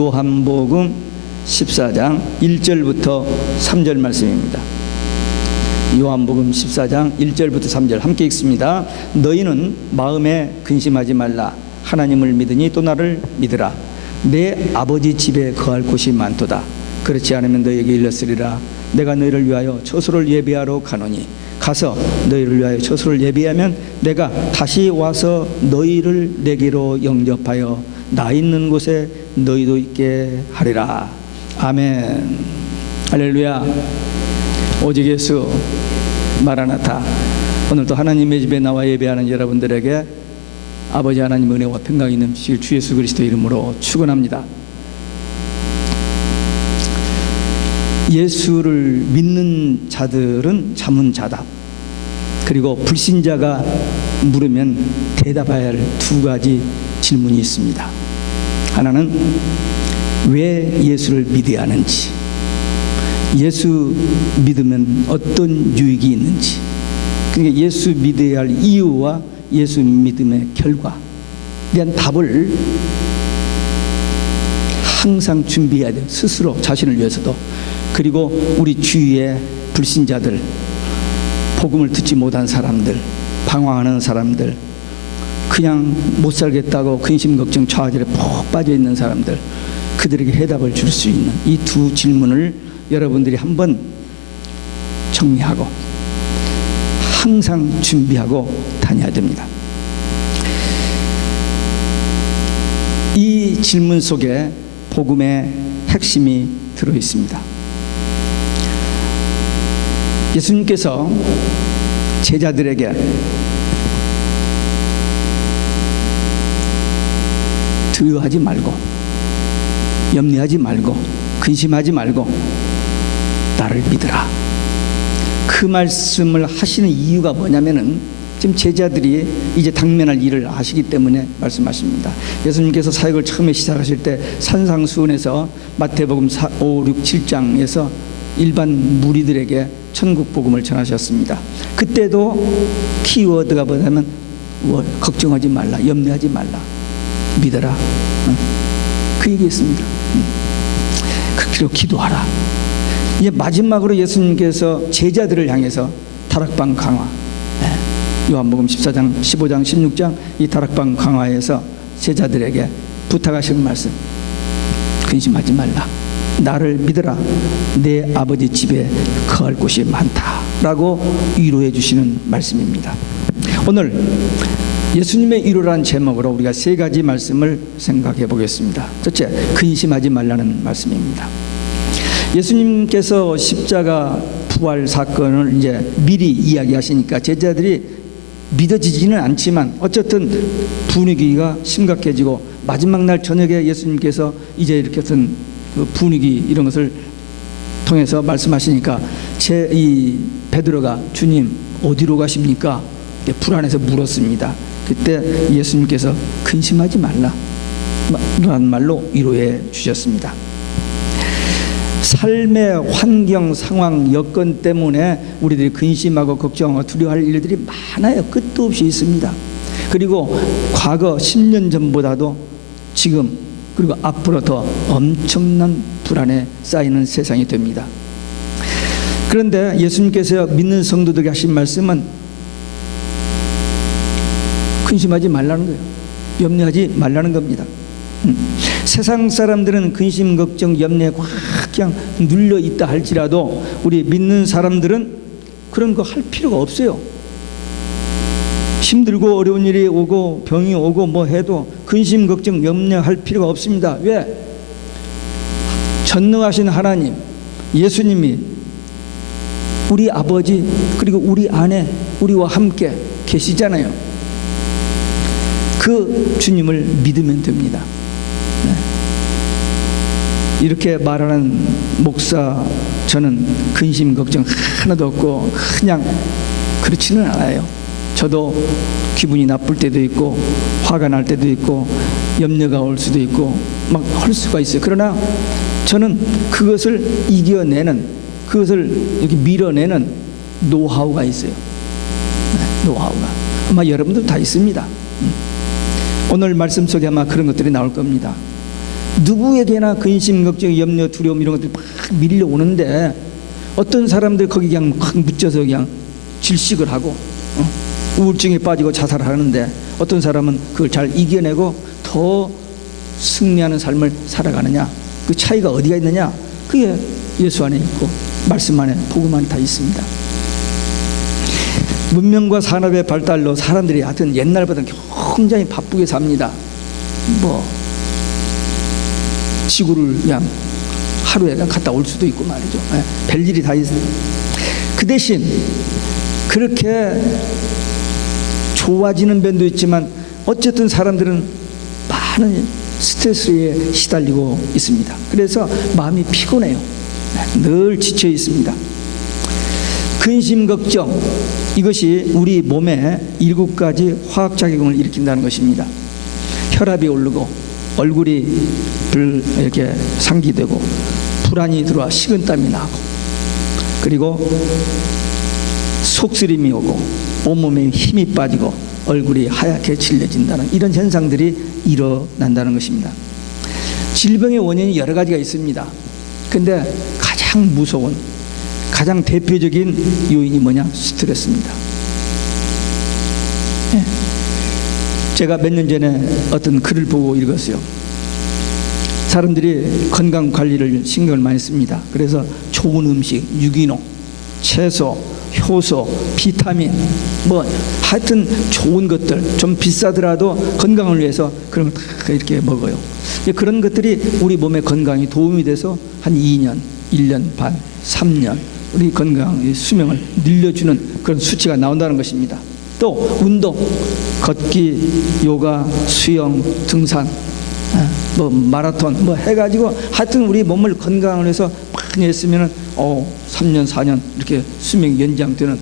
요한복음 14장 1절부터 3절 말씀입니다. 요한복음 14장 1절부터 3절 함께 읽습니다. 너희는 마음에 근심하지 말라. 하나님을 믿으니 또 나를 믿으라. 내 아버지 집에 거할 곳이 많도다. 그렇지 않으면 너희에게 일렀으리라. 내가 너희를 위하여 처소를 예비하러 가노니 가서 너희를 위하여 처소를 예비하면 내가 다시 와서 너희를 내게로 영접하여 나 있는 곳에 너희도 있게 하리라. 아멘. 할렐루야. 오직 예수 마라나타. 오늘도 하나님의 집에 나와 예배하는 여러분들에게 아버지 하나님 은혜와 평강이 넘치실 주 예수 그리스도 이름으로 축원합니다. 예수를 믿는 자들은 자문자답, 그리고 불신자가 물으면 대답해야 할 두 가지 질문이 있습니다. 하나는 왜 예수를 믿어야 하는지, 예수 믿으면 어떤 유익이 있는지, 그러니까 예수 믿어야 할 이유와 예수 믿음의 결과에 대한 답을 항상 준비해야 돼요. 스스로 자신을 위해서도, 그리고 우리 주위의 불신자들, 복음을 듣지 못한 사람들, 방황하는 사람들, 그냥 못 살겠다고 근심 걱정 좌절에 푹 빠져 있는 사람들, 그들에게 해답을 줄 수 있는 이 두 질문을 여러분들이 한번 정리하고 항상 준비하고 다녀야 됩니다. 이 질문 속에 복음의 핵심이 들어 있습니다. 예수님께서 제자들에게 두려워하지 말고, 염려하지 말고, 근심하지 말고 나를 믿으라. 그 말씀을 하시는 이유가 뭐냐면은 지금 제자들이 이제 당면할 일을 아시기 때문에 말씀하십니다. 예수님께서 사역을 처음에 시작하실 때 산상수훈에서 마태복음 5, 6, 7장에서 일반 무리들에게 천국 복음을 전하셨습니다. 그때도 키워드가 뭐냐면 걱정하지 말라, 염려하지 말라, 믿어라, 그 얘기했습니다. 그리고 기도하라. 이제 마지막으로 예수님께서 제자들을 향해서 다락방 강화, 요한복음 14장, 15장, 16장 이 다락방 강화에서 제자들에게 부탁하신 말씀, 근심하지 말라, 나를 믿으라, 내 아버지 집에 거할 곳이 많다라고 위로해 주시는 말씀입니다. 오늘 예수님의 위로라는 제목으로 우리가 세 가지 말씀을 생각해 보겠습니다. 첫째, 근심하지 말라는 말씀입니다. 예수님께서 십자가 부활 사건을 이제 미리 이야기하시니까 제자들이 믿어지지는 않지만 어쨌든 분위기가 심각해지고 마지막 날 저녁에 예수님께서 이제 이렇게 어떤 그 분위기 이런 것을 통해서 말씀하시니까 이 베드로가 주님 어디로 가십니까? 불안해서 물었습니다. 그때 예수님께서 근심하지 말라 라는 말로 위로해 주셨습니다. 삶의 환경, 상황, 여건 때문에 우리들이 근심하고 걱정하고 두려워할 일들이 많아요. 끝도 없이 있습니다. 그리고 과거 10년 전보다도 지금 그리고 앞으로 더 엄청난 불안에 쌓이는 세상이 됩니다. 그런데 예수님께서 믿는 성도들에게 하신 말씀은 근심하지 말라는 거예요. 염려하지 말라는 겁니다. 세상 사람들은 근심, 걱정, 염려에 꽉 그냥 눌려 있다 할지라도 우리 믿는 사람들은 그런 거 할 필요가 없어요. 힘들고 어려운 일이 오고 병이 오고 뭐 해도 근심, 걱정, 염려할 필요가 없습니다. 왜? 전능하신 하나님, 예수님이 우리 아버지 그리고 우리 안에 우리와 함께 계시잖아요. 그 주님을 믿으면 됩니다. 이렇게 말하는 목사, 저는 근심 걱정 하나도 없고 그냥 그렇지는 않아요. 저도 기분이 나쁠 때도 있고 화가 날 때도 있고 염려가 올 수도 있고 막 할 수가 있어요. 그러나 저는 그것을 이겨내는, 그것을 이렇게 밀어내는 노하우가 있어요. 노하우가 아마 여러분들 다 있습니다. 오늘 말씀 속에 아마 그런 것들이 나올 겁니다. 누구에게나 근심, 걱정, 염려, 두려움 이런 것들이 막 밀려오는데 어떤 사람들 거기 그냥 막 묻혀서 그냥 질식을 하고 우울증에 빠지고 자살하는데 어떤 사람은 그걸 잘 이겨내고 더 승리하는 삶을 살아가느냐, 그 차이가 어디가 있느냐? 그게 예수 안에 있고 말씀 안에, 복음 안에 다 있습니다. 문명과 산업의 발달로 사람들이 하여튼 옛날보다 굉장히 바쁘게 삽니다. 뭐 지구를 그냥 하루에 갔다 올 수도 있고 말이죠. 별일이 다 있어요. 그 대신 그렇게 좋아지는 면도 있지만 어쨌든 사람들은 많은 스트레스에 시달리고 있습니다. 그래서 마음이 피곤해요. 늘 지쳐 있습니다. 근심, 걱정, 이것이 우리 몸에 7가지 화학작용을 일으킨다는 것입니다. 혈압이 오르고 얼굴이 이렇게 상기되고 불안이 들어와 식은땀이 나고 그리고 속쓰림이 오고 온몸에 힘이 빠지고 얼굴이 하얗게 질려진다는 이런 현상들이 일어난다는 것입니다. 질병의 원인이 여러 가지가 있습니다. 근데 가장 무서운, 가장 대표적인 요인이 뭐냐? 스트레스입니다. 제가 몇 년 전에 어떤 글을 보고 읽었어요. 사람들이 건강 관리를 신경을 많이 씁니다. 그래서 좋은 음식, 유기농, 채소, 효소, 비타민, 뭐 하여튼 좋은 것들, 좀 비싸더라도 건강을 위해서 그런 걸 다 이렇게 먹어요. 그런 것들이 우리 몸의 건강에 도움이 돼서 한 2년, 1년 반, 3년 우리 건강의 수명을 늘려주는 그런 수치가 나온다는 것입니다. 또 운동, 걷기, 요가, 수영, 등산, 뭐 마라톤 뭐 해가지고 하여튼 우리 몸을 건강을 해서 많이 했으면은 3년 4년 이렇게 수명이 연장되는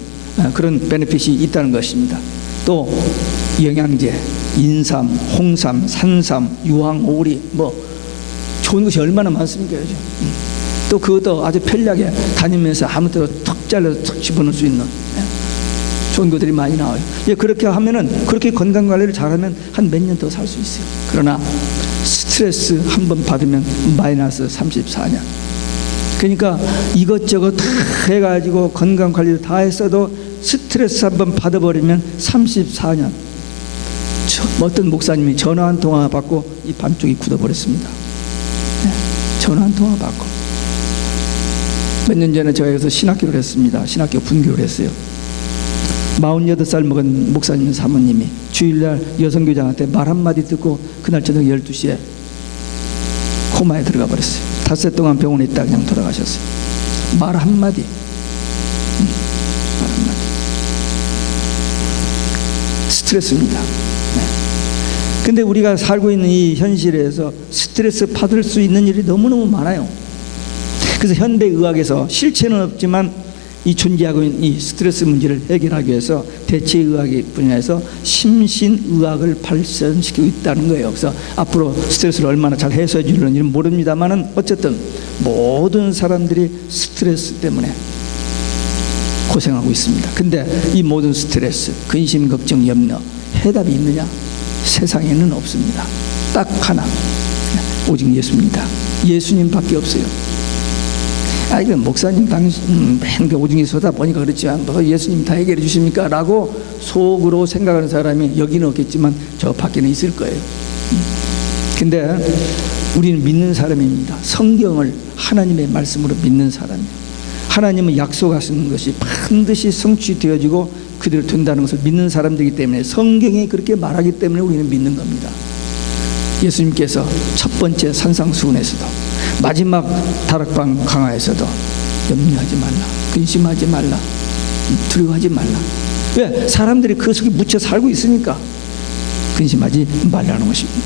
그런 베네핏이 있다는 것입니다. 또 영양제, 인삼, 홍삼, 산삼, 유황, 오리 뭐 좋은 것이 얼마나 많습니까? 또 그것도 아주 편리하게 다니면서 아무 데나 턱 잘라서 턱 집어넣을 수 있는 좋은 것들이 많이 나와요. 그렇게 하면은, 그렇게 건강 관리를 잘하면 한 몇 년 더 살 수 있어요. 그러나 스트레스 한 번 받으면 마이너스 34년. 그러니까 이것저것 다 해가지고 건강 관리를 다 했어도 스트레스 한 번 받아버리면 34년. 어떤 목사님이 전화 한 통화 받고 이 반쪽이 굳어버렸습니다. 전화 한 통화 받고. 몇 년 전에 제가 여기서 신학교를 했습니다. 신학교 분교를 했어요. 48살 먹은 목사님 사모님이 주일날 여성교장한테 말 한마디 듣고 그날 저녁 12시에 코마에 들어가 버렸어요. 닷새 동안 병원에 있다 그냥 돌아가셨어요. 말 한마디. 말 한마디. 스트레스입니다. 근데 우리가 살고 있는 이 현실에서 스트레스 받을 수 있는 일이 너무너무 많아요. 그래서 현대의학에서 실체는 없지만 이 존재하고 있는 이 스트레스 문제를 해결하기 위해서 대체의학의 분야에서 심신의학을 발전시키고 있다는 거예요. 그래서 앞으로 스트레스를 얼마나 잘 해소해 주려는지는 모릅니다만은 어쨌든 모든 사람들이 스트레스 때문에 고생하고 있습니다. 근데 이 모든 스트레스, 근심, 걱정, 염려 해답이 있느냐? 세상에는 없습니다. 딱 하나, 오직 예수입니다. 예수님밖에 없어요. 이건 목사님 당신 맨 오중에 쏟아 보니까 그렇지만 예수님 다 해결해 주십니까? 라고 속으로 생각하는 사람이 여기는 없겠지만 저 밖에는 있을 거예요. 근데 우리는 믿는 사람입니다. 성경을 하나님의 말씀으로 믿는 사람이에요. 하나님은 약속하시는 것이 반드시 성취되어지고 그대로 된다는 것을 믿는 사람들이기 때문에 성경이 그렇게 말하기 때문에 우리는 믿는 겁니다. 예수님께서 첫 번째 산상수훈에서도 마지막 다락방 강화에서도 염려하지 말라, 근심하지 말라, 두려워하지 말라. 왜? 사람들이 그 속에 묻혀 살고 있으니까 근심하지 말라는 것입니다.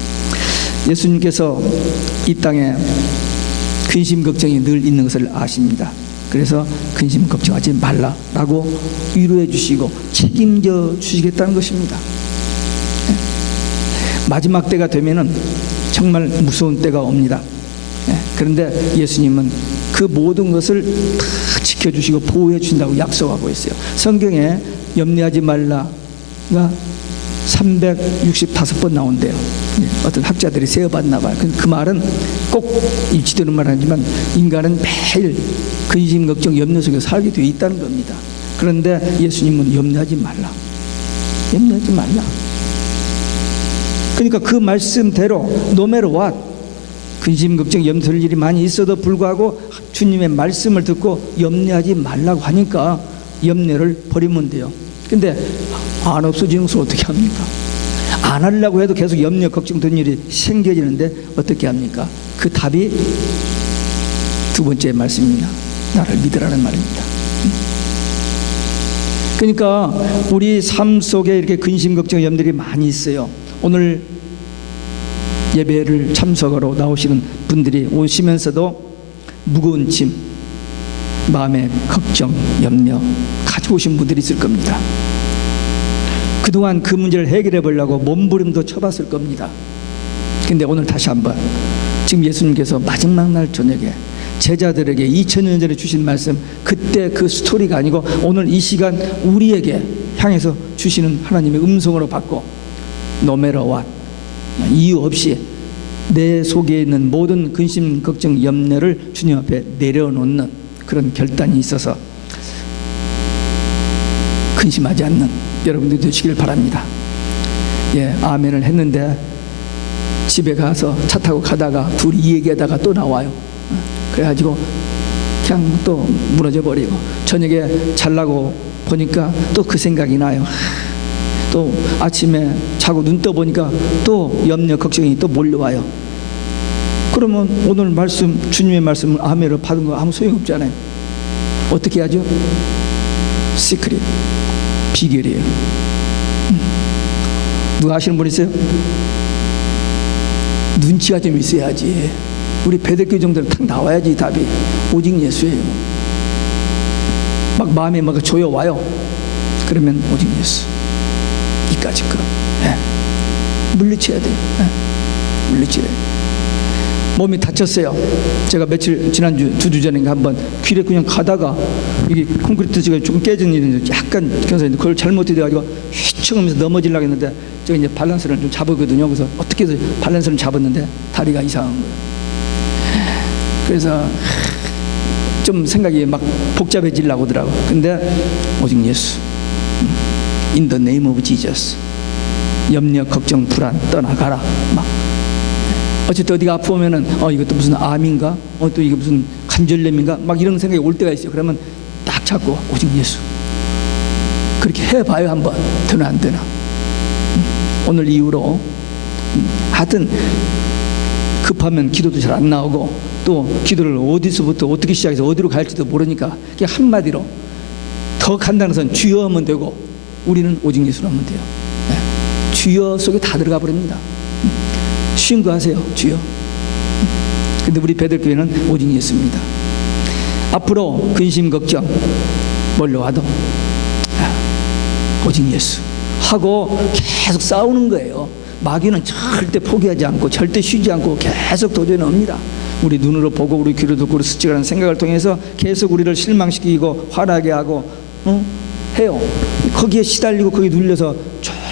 예수님께서 이 땅에 근심 걱정이 늘 있는 것을 아십니다. 그래서 근심 걱정하지 말라라고 위로해 주시고 책임져 주시겠다는 것입니다. 마지막 때가 되면은 정말 무서운 때가 옵니다. 그런데 예수님은 그 모든 것을 다 지켜주시고 보호해 준다고 약속하고 있어요. 성경에 염려하지 말라가 365번 나온대요. 어떤 학자들이 세어봤나 봐요. 그 말은 꼭 일치되는 말 아니지만 인간은 매일 근심, 걱정, 염려 속에 살게 되어 있다는 겁니다. 그런데 예수님은 염려하지 말라. 염려하지 말라. 그러니까 그 말씀대로 no matter what, 근심, 걱정, 염려될 일이 많이 있어도 불구하고 주님의 말씀을 듣고 염려하지 말라고 하니까 염려를 버리면 돼요. 근데 안 없어지는 것을 어떻게 합니까? 안 하려고 해도 계속 염려, 걱정되는 일이 생겨지는데 어떻게 합니까? 그 답이 두 번째 말씀입니다. 나를 믿으라는 말입니다. 그러니까 우리 삶 속에 이렇게 근심, 걱정, 염려들이 많이 있어요. 오늘 예배를 참석하러 나오시는 분들이 오시면서도 무거운 짐, 마음의 걱정, 염려 가지고 오신 분들이 있을 겁니다. 그동안 그 문제를 해결해 보려고 몸부림도 쳐봤을 겁니다. 근데 오늘 다시 한번 지금 예수님께서 마지막 날 저녁에 제자들에게 2000년 전에 주신 말씀, 그때 그 스토리가 아니고 오늘 이 시간 우리에게 향해서 주시는 하나님의 음성으로 받고 no matter what, 이유 없이 내 속에 있는 모든 근심, 걱정, 염려를 주님 앞에 내려놓는 그런 결단이 있어서 근심하지 않는 여러분들 되시길 바랍니다. 예, 아멘을 했는데 집에 가서 차 타고 가다가 둘이 이 얘기하다가 또 나와요. 그래가지고 그냥 또 무너져 버리고 저녁에 자려고 보니까 또 그 생각이 나요. 또 아침에 자고 눈 떠 보니까 또 염려, 걱정이 또 몰려와요. 그러면 오늘 말씀, 주님의 말씀을 아멘을 받은 거 아무 소용없잖아요. 어떻게 하죠? 시크릿, 비결이에요. 누가 아시는 분 있어요? 눈치가 좀 있어야지. 우리 배대교 정도는 탁 나와야지 답이. 오직 예수예요. 막 마음에 막 조여와요. 그러면 오직 예수. 이까짓 거. 네. 물리쳐야 돼요. 네. 물리쳐야 돼요. 몸이 다쳤어요. 제가 며칠 지난주 두 주 전인가 한번 길에 그냥 가다가 이게 콘크리트가 조금 깨진 일이 약간 경사인데 그걸 잘못해 가지고 휘청하면서 넘어지려고 했는데 제가 이제 밸런스를 좀 잡았거든요. 그래서 어떻게 해서 밸런스를 잡았는데 다리가 이상한 거예요. 그래서 좀 생각이 막 복잡해지려고 하더라고. 근데 오직 예수, In the name of Jesus, 염려, 걱정, 불안 떠나가라. 막 어쨌든 어디가 아프면은 이것도 무슨 암인가? 또 이게 무슨 관절염인가? 막 이런 생각이 올 때가 있어요. 그러면 딱 잡고 오직 예수. 그렇게 해봐요 한번. 되나 안 되나? 오늘 이후로 하여튼 급하면 기도도 잘 안 나오고 또 기도를 어디서부터 어떻게 시작해서 어디로 갈지도 모르니까 그냥 한마디로 더 간단한 선 주여 하면 되고 우리는 오직 예수로 하면 돼요. 네. 주여 속에 다 들어가 버립니다. 쉬운 거 하세요. 주여. 근데 우리 배들교회는 오직 예수입니다. 앞으로 근심 걱정 몰려와도 오직 예수 하고 계속 싸우는 거예요. 마귀는 절대 포기하지 않고 절대 쉬지 않고 계속 도전합니다. 우리 눈으로 보고 우리 귀로 듣고 우리 스치가라는 생각을 통해서 계속 우리를 실망시키고 화나게 하고 해요. 거기에 시달리고 거기에 눌려서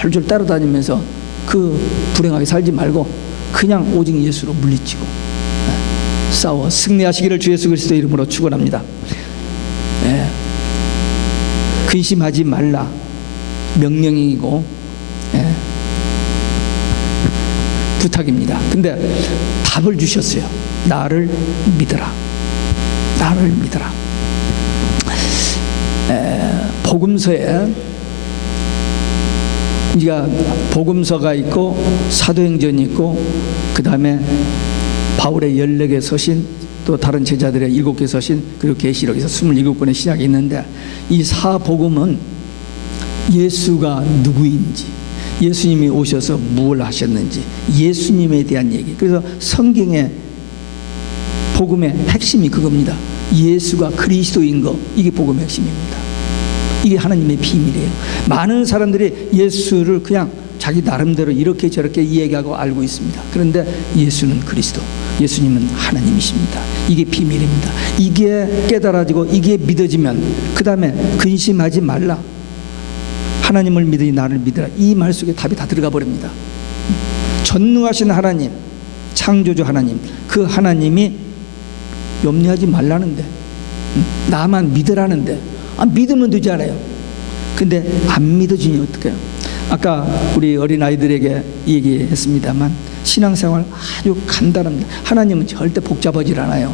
졸졸 따라다니면서 그 불행하게 살지 말고 그냥 오직 예수로 물리치고 싸워 승리하시기를 주 예수 그리스도의 이름으로 축원합니다. 근심하지 말라 명령이고 부탁입니다. 근데 답을 주셨어요. 나를 믿어라. 나를 믿어라. 복음서에 우리가 복음서가 있고 사도행전이 있고 그 다음에 바울의 14개 서신 또 다른 제자들의 7개 서신 그리고 계시록에서 27권의 신약이 있는데 이 사복음은 예수가 누구인지 예수님이 오셔서 무엇을 하셨는지 예수님에 대한 얘기. 그래서 성경의 복음의 핵심이 그겁니다. 예수가 그리스도인 거, 이게 복음의 핵심입니다. 이게 하나님의 비밀이에요. 많은 사람들이 예수를 그냥 자기 나름대로 이렇게 저렇게 이야기하고 알고 있습니다. 그런데 예수는 그리스도, 예수님은 하나님이십니다. 이게 비밀입니다. 이게 깨달아지고 이게 믿어지면 그 다음에 근심하지 말라. 하나님을 믿으니 나를 믿으라. 이 말 속에 답이 다 들어가 버립니다. 전능하신 하나님, 창조주 하나님, 그 하나님이 염려하지 말라는데, 나만 믿으라는데, 믿으면 되잖아요. 근데 안 믿어지니 어떡해요? 아까 우리 어린아이들에게 얘기했습니다만 신앙생활 아주 간단합니다. 하나님은 절대 복잡하지 않아요.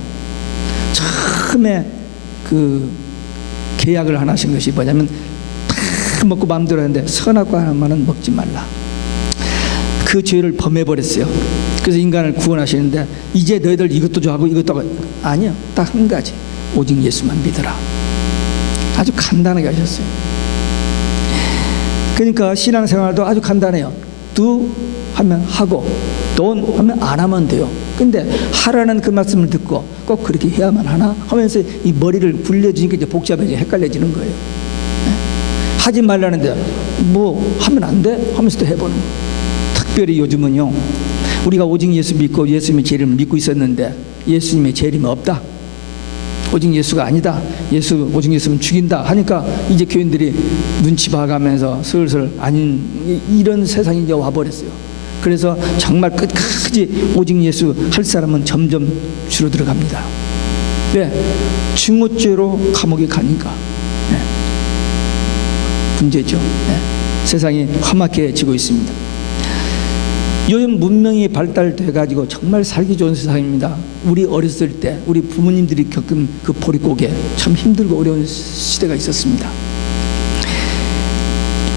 처음에 그 계약을 하나 하신 것이 뭐냐면 다 먹고 마음대로 하는데 선악과 하나만은 먹지 말라. 그 죄를 범해버렸어요. 그래서 인간을 구원하시는데 이제 너희들 이것도 좋아하고 이것도 하고, 아니요, 딱 한 가지, 오직 예수만 믿어라. 아주 간단하게 하셨어요. 그러니까 신앙생활도 아주 간단해요. do 하면 하고 don't 하면 안 하면 돼요. 근데 하라는 그 말씀을 듣고 꼭 그렇게 해야만 하나 하면서 이 머리를 굴려주니까 이제 복잡해지고 헷갈려지는 거예요. 하지 말라는데 뭐 하면 안 돼? 하면서 또 해보는 거예요. 특별히 요즘은요, 우리가 오직 예수 믿고 예수님의 재림을 믿고 있었는데 예수님의 재림이 없다, 오직 예수가 아니다, 오직 예수는 죽인다 하니까 이제 교인들이 눈치 봐가면서 슬슬 아닌 이런 세상이 이제 와버렸어요. 그래서 정말 끝까지 오직 예수 할 사람은 점점 줄어들어갑니다. 왜? 중어죄로 감옥에 가니까. 네. 문제죠. 네. 세상이 험악해지고 있습니다. 요즘 문명이 발달돼 가지고 정말 살기 좋은 세상입니다. 우리 어렸을 때 우리 부모님들이 겪은 그 보릿고개 참 힘들고 어려운 시대가 있었습니다.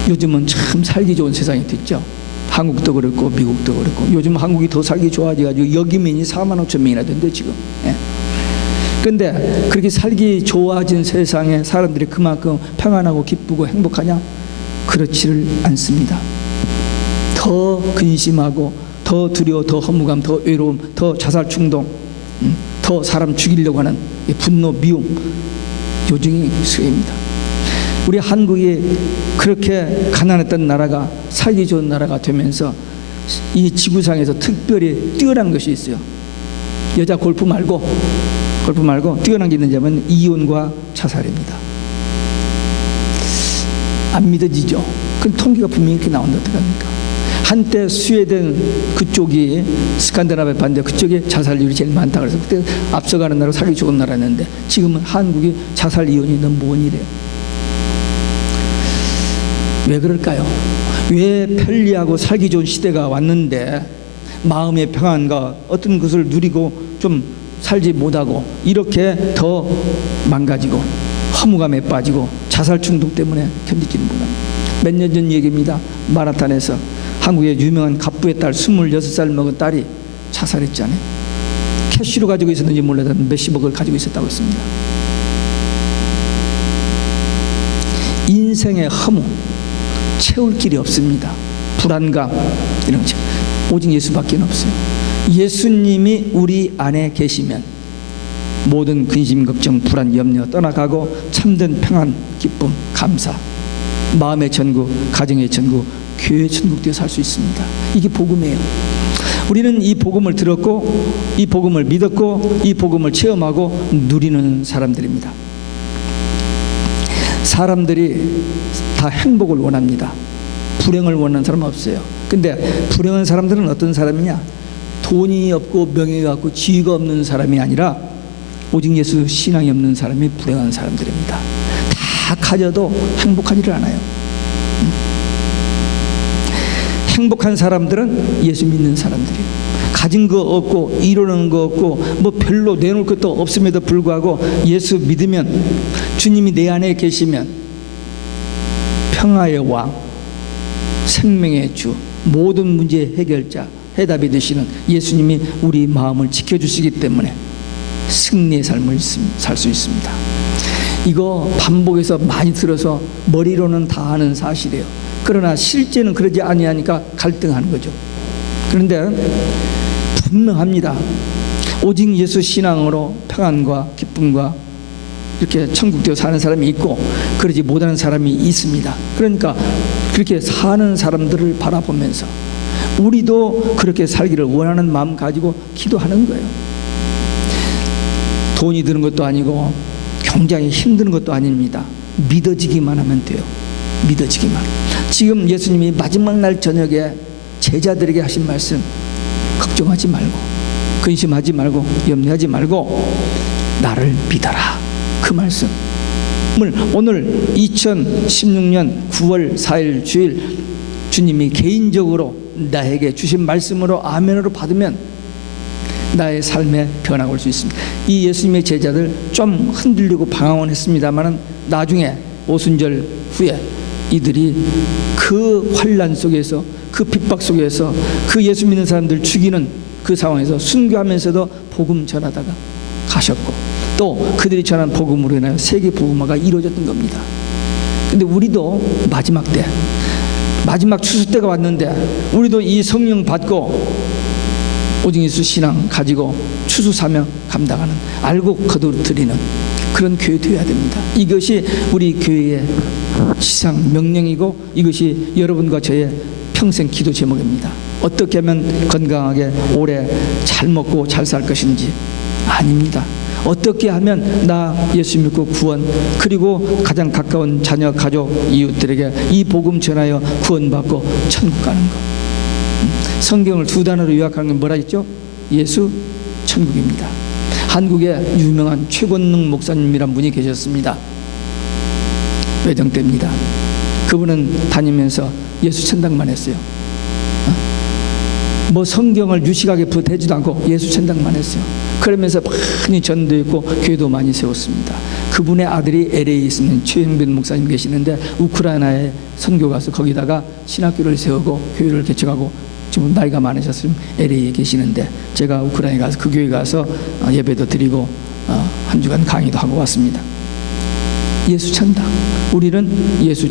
요즘은 참 살기 좋은 세상이 됐죠. 한국도 그렇고 미국도 그렇고 요즘 한국이 더 살기 좋아져가지고 여기민이 4만 5천 명이나 된대 지금. 그런데 그렇게 살기 좋아진 세상에 사람들이 그만큼 평안하고 기쁘고 행복하냐? 그렇지를 않습니다. 더 근심하고 더 두려워, 더 허무감, 더 외로움, 더 자살 충동, 더 사람 죽이려고 하는 분노, 미움, 요정이 수입니다. 우리 한국이 그렇게 가난했던 나라가 살기 좋은 나라가 되면서 이 지구상에서 특별히 뛰어난 것이 있어요. 여자 골프 말고 뛰어난 게 있는지 하면 이혼과 자살입니다. 안 믿어지죠? 그 통계가 분명히 이렇게 나온다. 어떡합니까? 한때 스웨덴 그쪽이 스칸디나비아 반대 그쪽에 자살률이 제일 많다 그래서 그때 앞서가는 나라, 살기 좋은 나라였는데 지금은 한국이 자살 이혼이 넘버원이래요. 왜 그럴까요? 왜 편리하고 살기 좋은 시대가 왔는데 마음의 평안과 어떤 것을 누리고 좀 살지 못하고 이렇게 더 망가지고 허무감에 빠지고 자살 충동 때문에 견디지는 못합니다. 몇 년 전 얘기입니다. 마라탄에서 한국의 유명한 갑부의 딸 26살 먹은 딸이 자살했잖아요. 캐시로 가지고 있었는지 몰라도 몇십억을 가지고 있었다고 했습니다. 인생의 허무, 채울 길이 없습니다. 불안감, 이런 거 오직 예수밖에 없어요. 예수님이 우리 안에 계시면 모든 근심, 걱정, 불안, 염려 떠나가고 참된 평안, 기쁨, 감사, 마음의 천국, 가정의 천국, 교회의 천국 되어 살 수 있습니다. 이게 복음이에요. 우리는 이 복음을 들었고 이 복음을 믿었고 이 복음을 체험하고 누리는 사람들입니다. 사람들이 다 행복을 원합니다. 불행을 원하는 사람은 없어요. 근데 불행한 사람들은 어떤 사람이냐? 돈이 없고 명예가 없고 지위가 없는 사람이 아니라 오직 예수 신앙이 없는 사람이 불행한 사람들입니다. 다 가져도 행복하지를 않아요. 행복한 사람들은 예수 믿는 사람들이에요. 가진 거 없고 이루는 거 없고 뭐 별로 내놓을 것도 없음에도 불구하고 예수 믿으면, 주님이 내 안에 계시면 평화의 왕, 생명의 주, 모든 문제의 해결자, 해답이 되시는 예수님이 우리 마음을 지켜주시기 때문에 승리의 삶을 살 수 있습니다. 이거 반복해서 많이 들어서 머리로는 다 아는 사실이에요. 그러나 실제는 그러지 아니하니까 갈등하는 거죠. 그런데 분명합니다. 오직 예수 신앙으로 평안과 기쁨과 이렇게 천국되어 사는 사람이 있고 그러지 못하는 사람이 있습니다. 그러니까 그렇게 사는 사람들을 바라보면서 우리도 그렇게 살기를 원하는 마음 가지고 기도하는 거예요. 돈이 드는 것도 아니고 굉장히 힘든 것도 아닙니다. 믿어지기만 하면 돼요. 믿어지기만. 지금 예수님이 마지막 날 저녁에 제자들에게 하신 말씀, 걱정하지 말고 근심하지 말고 염려하지 말고 나를 믿어라, 그 말씀을 오늘 2016년 9월 4일 주일 주님이 개인적으로 나에게 주신 말씀으로 아멘으로 받으면 나의 삶에 변화가 올 수 있습니다. 이 예수님의 제자들 좀 흔들리고 방황은 했습니다만 나중에 오순절 후에 이들이 그 환난 속에서, 그 핍박 속에서, 그 예수 믿는 사람들 죽이는 그 상황에서 순교하면서도 복음 전하다가 가셨고, 또 그들이 전한 복음으로 인하여 세계 복음화가 이루어졌던 겁니다. 근데 우리도 마지막 때, 마지막 추수 때가 왔는데 우리도 이 성령 받고 오직 예수 신앙 가지고 추수 사명 감당하는, 알고 거두드리는 그런 교회 되어야 됩니다. 이것이 우리 교회의 지상 명령이고 이것이 여러분과 저의 평생 기도 제목입니다. 어떻게 하면 건강하게 오래 잘 먹고 잘 살 것인지 아닙니다. 어떻게 하면 나 예수 믿고 구원, 그리고 가장 가까운 자녀, 가족, 이웃들에게 이 복음 전하여 구원받고 천국 가는 것. 성경을 두 단어로 요약하는 건 뭐라 했죠? 예수, 천국입니다. 한국에 유명한 최권능 목사님이란 분이 계셨습니다. 외정 때입니다. 그분은 다니면서 예수 천당만 했어요. 뭐 성경을 유식하게 대지도 않고 예수 천당만 했어요. 그러면서 많이 전도했고 교회도 많이 세웠습니다. 그분의 아들이 LA에 있는 최영빈 목사님 계시는데 우크라이나에 선교 가서 거기다가 신학교를 세우고 교회를 개척하고 지금 나이가 많으셨으면 LA에 계시는데 제가 우크라이나에 가서 그 교회 가서 예배도 드리고 한 주간 강의도 하고 왔습니다. 예수 천당, 우리는 예수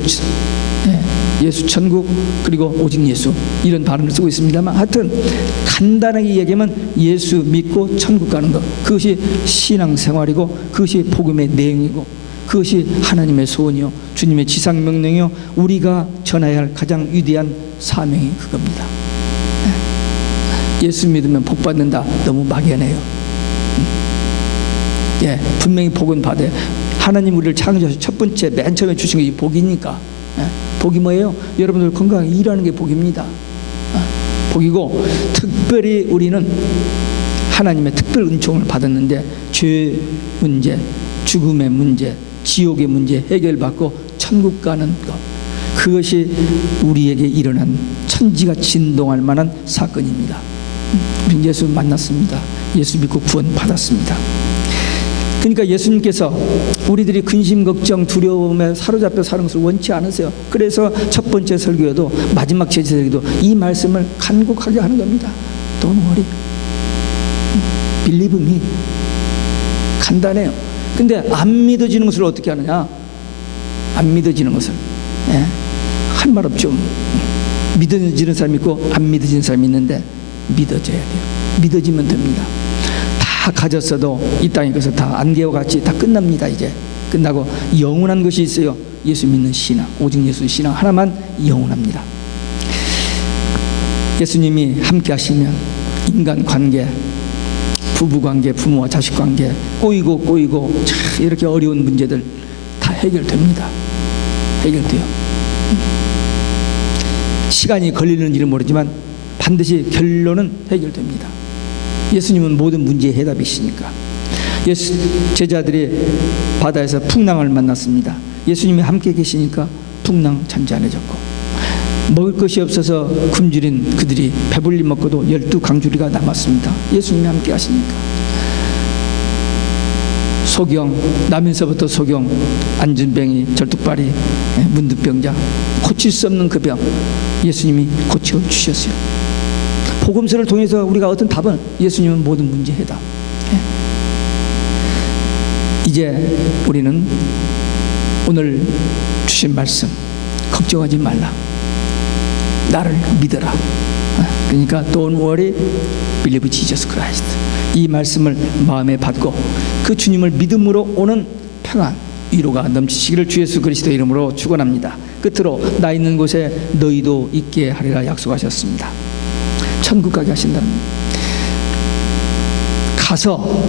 천국, 그리고 오직 예수, 이런 발음을 쓰고 있습니다만 하여튼 간단하게 얘기하면 예수 믿고 천국 가는 것, 그것이 신앙생활이고 그것이 복음의 내용이고 그것이 하나님의 소원이요 주님의 지상명령이요 우리가 전해야 할 가장 위대한 사명이 그겁니다. 예수 믿으면 복 받는다, 너무 막연해요. 분명히 복은 받아요. 하나님 우리를 창조하셔서 첫 번째 맨 처음에 주신 게 이 복이니까. 복이 뭐예요? 여러분들 건강하게 일하는 게 복입니다. 복이고, 특별히 우리는 하나님의 특별 은총을 받았는데 죄 문제, 죽음의 문제, 지옥의 문제 해결받고 천국 가는 것, 그것이 우리에게 일어난 천지가 진동할 만한 사건입니다. 예수 만났습니다. 예수 믿고 구원 받았습니다. 그러니까 예수님께서 우리들이 근심, 걱정, 두려움에 사로잡혀 사는 것을 원치 않으세요. 그래서 첫 번째 설교에도 마지막 제자에게도 이 말씀을 간곡하게 하는 겁니다. Don't worry, believe me. 간단해요. 근데 안 믿어지는 것을 어떻게 하느냐? 안 믿어지는 것을 할 말 없죠. 믿어지는 사람이 있고 안 믿어지는 사람이 있는데 믿어져야 돼요. 믿어지면 됩니다. 다 가졌어도 이 땅에 것을 다 안개와 같이 다 끝납니다. 이제 끝나고 영원한 것이 있어요. 예수 믿는 신앙, 오직 예수 신앙 하나만 영원합니다. 예수님이 함께 하시면 인간 관계, 부부 관계, 부모와 자식 관계, 꼬이고 이렇게 어려운 문제들 다 해결됩니다. 해결돼요. 시간이 걸리는지는 모르지만 반드시 결론은 해결됩니다. 예수님은 모든 문제의 해답이시니까. 제자들이 바다에서 풍랑을 만났습니다. 예수님이 함께 계시니까 풍랑 잔잔해졌고, 먹을 것이 없어서 굶주린 그들이 배불리 먹고도 12강주리가 남았습니다. 예수님이 함께 하시니까. 소경, 나면서부터 소경, 안전뱅이, 절뚝발이, 문득병자, 고칠 수 없는 그 병 예수님이 고쳐주셨어요. 복음서를 통해서 우리가 얻은 답은 예수님은 모든 문제 해답. 이제 우리는 오늘 주신 말씀, 걱정하지 말라, 나를 믿어라. 그러니까 Don't worry, believe Jesus Christ. 이 말씀을 마음에 받고 그 주님을 믿음으로 오는 평안, 위로가 넘치시기를 주 예수 그리스도 이름으로 축원합니다. 끝으로 나 있는 곳에 너희도 있게 하리라 약속하셨습니다. 천국 가게 하신다는, 가서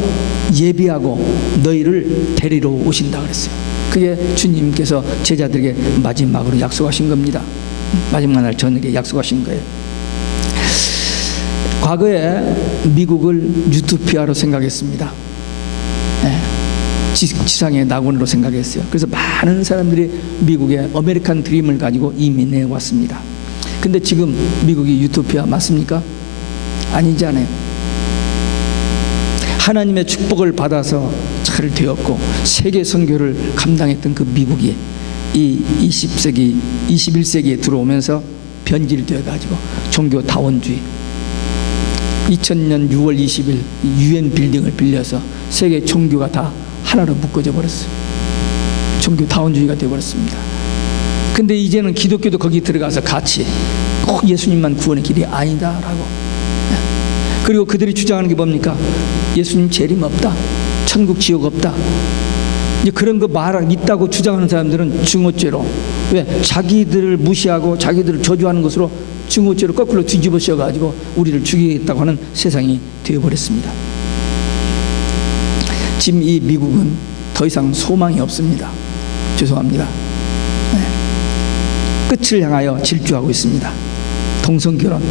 예비하고 너희를 데리러 오신다 그랬어요. 그게 주님께서 제자들에게 마지막으로 약속하신 겁니다. 마지막 날 저녁에 약속하신 거예요. 과거에 미국을 유토피아로 생각했습니다. 지상의 낙원으로 생각했어요. 그래서 많은 사람들이 미국의 아메리칸 드림을 가지고 이민해 왔습니다. 근데 지금 미국이 유토피아 맞습니까? 아니잖아요. 하나님의 축복을 받아서 잘 되었고 세계 선교를 감당했던 그 미국이 이 20세기, 21세기에 들어오면서 변질되어 가지고 종교 다원주의, 2000년 6월 20일 UN 빌딩을 빌려서 세계 종교가 다 하나로 묶어져 버렸어요. 종교 다원주의가 되어버렸습니다. 근데 이제는 기독교도 거기 들어가서 같이 꼭 예수님만 구원의 길이 아니다라고. 그리고 그들이 주장하는 게 뭡니까? 예수님 재림 없다, 천국 지옥 없다. 이제 그런 거 있다고 주장하는 사람들은 증오죄로, 왜? 자기들을 무시하고 자기들을 저주하는 것으로 증오죄로 거꾸로 뒤집어 씌워가지고 우리를 죽이겠다고 하는 세상이 되어버렸습니다. 지금 이 미국은 더 이상 소망이 없습니다. 죄송합니다. 끝을 향하여 질주하고 있습니다. 동성결혼,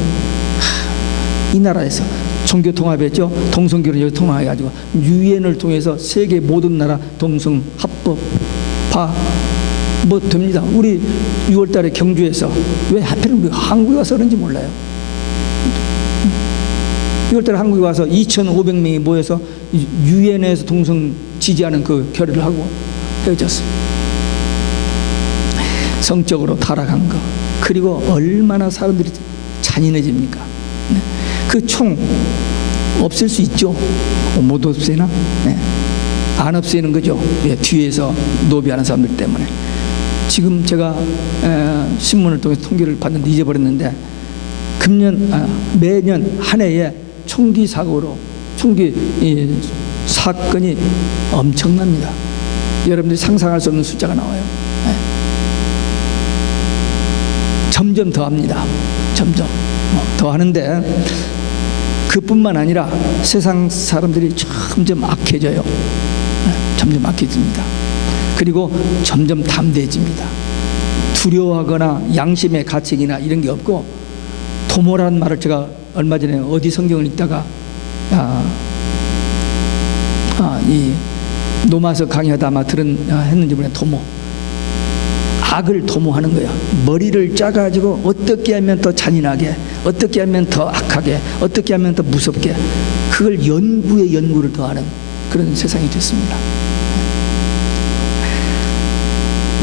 이 나라에서 종교 통합했죠. 동성결혼 여기 통합해가지고 유엔을 통해서 세계 모든 나라 동성 합법 뭐 됩니다. 우리 6월달에 경주에서 왜 하필 우리 한국에 와서 그런지 몰라요. 6월달에 한국에 와서 2,500명이 모여서 유엔에서 동성 지지하는 그 결의를 하고 헤어졌어요. 성적으로 타락한 거, 그리고 얼마나 사람들이 잔인해집니까? 그 총 없앨 수 있죠. 못 없애나? 안 없애는 거죠. 뒤에서 노비하는 사람들 때문에. 지금 제가 신문을 통해서 통계를 봤는데 잊어버렸는데, 매년 한 해에 총기 사고로 총기 사건이 엄청납니다. 여러분들이 상상할 수 없는 숫자가 나와요. 점점 더 합니다. 점점 더 하는데, 그뿐만 아니라 세상 사람들이 점점 악해져요. 점점 악해집니다. 그리고 점점 담대해집니다. 두려워하거나 양심의 가책이나 이런 게 없고, 도모라는 말을 제가 얼마 전에 어디 성경을 읽다가 이 노마서 강의하다 아마 했는지 모르겠는데, 도모, 악을 도모하는 거야. 머리를 짜가지고 어떻게 하면 더 잔인하게, 어떻게 하면 더 악하게, 어떻게 하면 더 무섭게, 그걸 연구에 연구를 더하는 그런 세상이 됐습니다.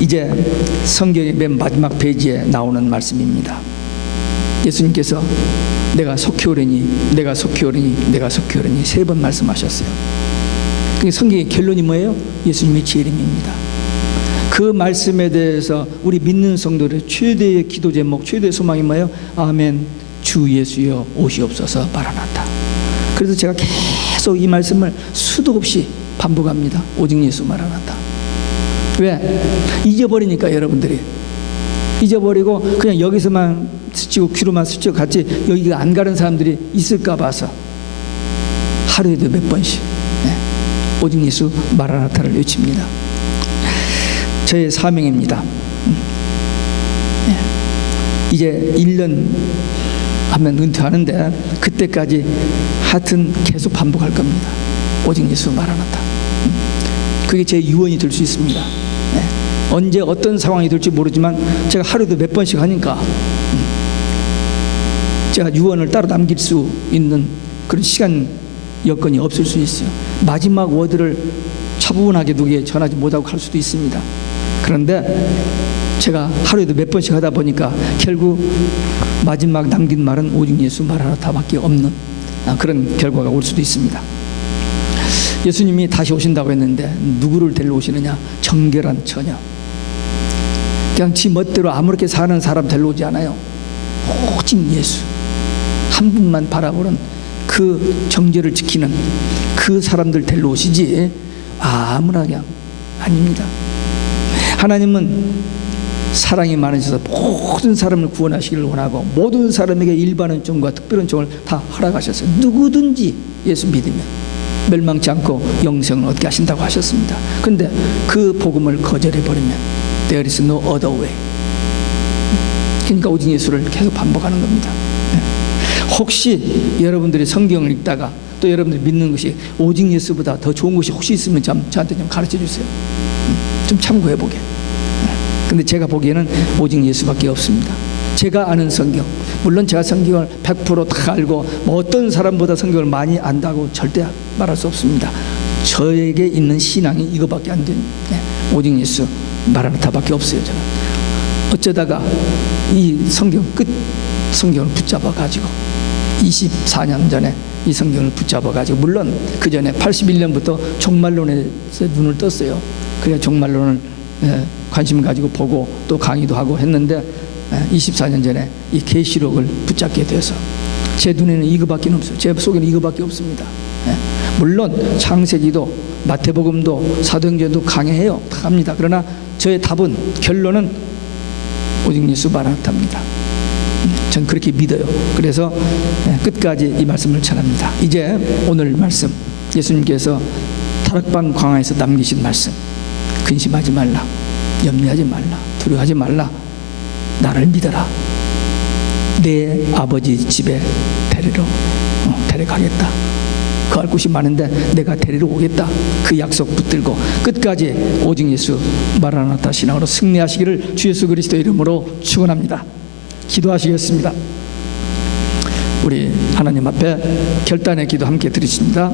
이제 성경의 맨 마지막 페이지에 나오는 말씀입니다. 예수님께서 내가 속히 오려니, 내가 속히 오려니, 내가 속히 오려니 3번 말씀하셨어요. 성경의 결론이 뭐예요? 예수님의 재림입니다. 그 말씀에 대해서 우리 믿는 성도들의 최대의 기도 제목, 최대의 소망이 뭐예요? 아멘, 주 예수여 오시옵소서, 마라나타. 그래서 제가 계속 이 말씀을 수도 없이 반복합니다. 오직 예수, 마라나타. 왜? 잊어버리니까. 여러분들이 잊어버리고 그냥 여기서만 스치고 귀로만 스치고 같이 여기가 안 가는 사람들이 있을까 봐서 하루에도 몇 번씩 오직 예수, 마라나타를 외칩니다. 저의 사명입니다. 이제 1년 하면 은퇴하는데, 그때까지 하여튼 계속 반복할 겁니다. 오직 예수, 마라나타. 그게 제 유언이 될 수 있습니다. 언제 어떤 상황이 될지 모르지만 제가 하루에도 몇 번씩 하니까 제가 유언을 따로 남길 수 있는 그런 시간 여건이 없을 수 있어요. 마지막 워드를 차분하게 누구에게 전하지 못하고 갈 수도 있습니다. 그런데 제가 하루에도 몇 번씩 하다 보니까 결국 마지막 남긴 말은 오직 예수, 마라나타밖에 없는 그런 결과가 올 수도 있습니다. 예수님이 다시 오신다고 했는데 누구를 데려오시느냐? 정결한 처녀. 그냥 지 멋대로 아무렇게 사는 사람 데려오지 않아요. 오직 예수 한 분만 바라보는 그 정죄를 지키는 그 사람들 데려오시지 아무나 그냥 아닙니다. 하나님은 사랑이 많으셔서 모든 사람을 구원하시기를 원하고 모든 사람에게 일반 은총과 특별 은총을 다 허락하셨어요. 누구든지 예수 믿으면 멸망치 않고 영생을 얻게 하신다고 하셨습니다. 그런데 그 복음을 거절해버리면 There is no other way. 그러니까 오직 예수를 계속 반복하는 겁니다. 혹시 여러분들이 성경을 읽다가 또 여러분들이 믿는 것이 오직 예수보다 더 좋은 것이 혹시 있으면 저한테 좀 가르쳐 주세요. 좀 참고해 보게. 근데 제가 보기에는 오직 예수밖에 없습니다. 제가 아는 성경, 물론 제가 성경을 100% 다 알고 뭐 어떤 사람보다 성경을 많이 안다고 절대 말할 수 없습니다. 저에게 있는 신앙이 이거밖에 안 됩니다. 오직 예수 마라나타밖에 없어요. 저는 어쩌다가 이 성경을 붙잡아 가지고 24년 전에 이 성경을 붙잡아 가지고, 물론 그 전에 81년부터 종말론에 눈을 떴어요. 그래야 종말론을 관심 가지고 보고 또 강의도 하고 했는데 24년 전에 이 계시록을 붙잡게 돼서 제 눈에는 이거밖에 없어요. 제 속에는 이거밖에 없습니다. 물론 창세기도 마태복음도 사도행전도 강해요. 다 합니다. 그러나 저의 답은, 결론은 오직 예수 마라나타입니다. 전 그렇게 믿어요. 그래서 끝까지 이 말씀을 전합니다. 이제 오늘 말씀, 예수님께서 타락방 광야에서 남기신 말씀, 근심하지 말라, 염려하지 말라, 두려워하지 말라, 나를 믿어라, 내 아버지 집에 데려가겠다, 거할 곳이 많은데 내가 데리러 오겠다, 그 약속 붙들고 끝까지 오직 예수 마라나타 신앙으로 승리하시기를 주 예수 그리스도 이름으로 축원합니다. 기도하시겠습니다. 우리 하나님 앞에 결단의 기도 함께 드리십니다.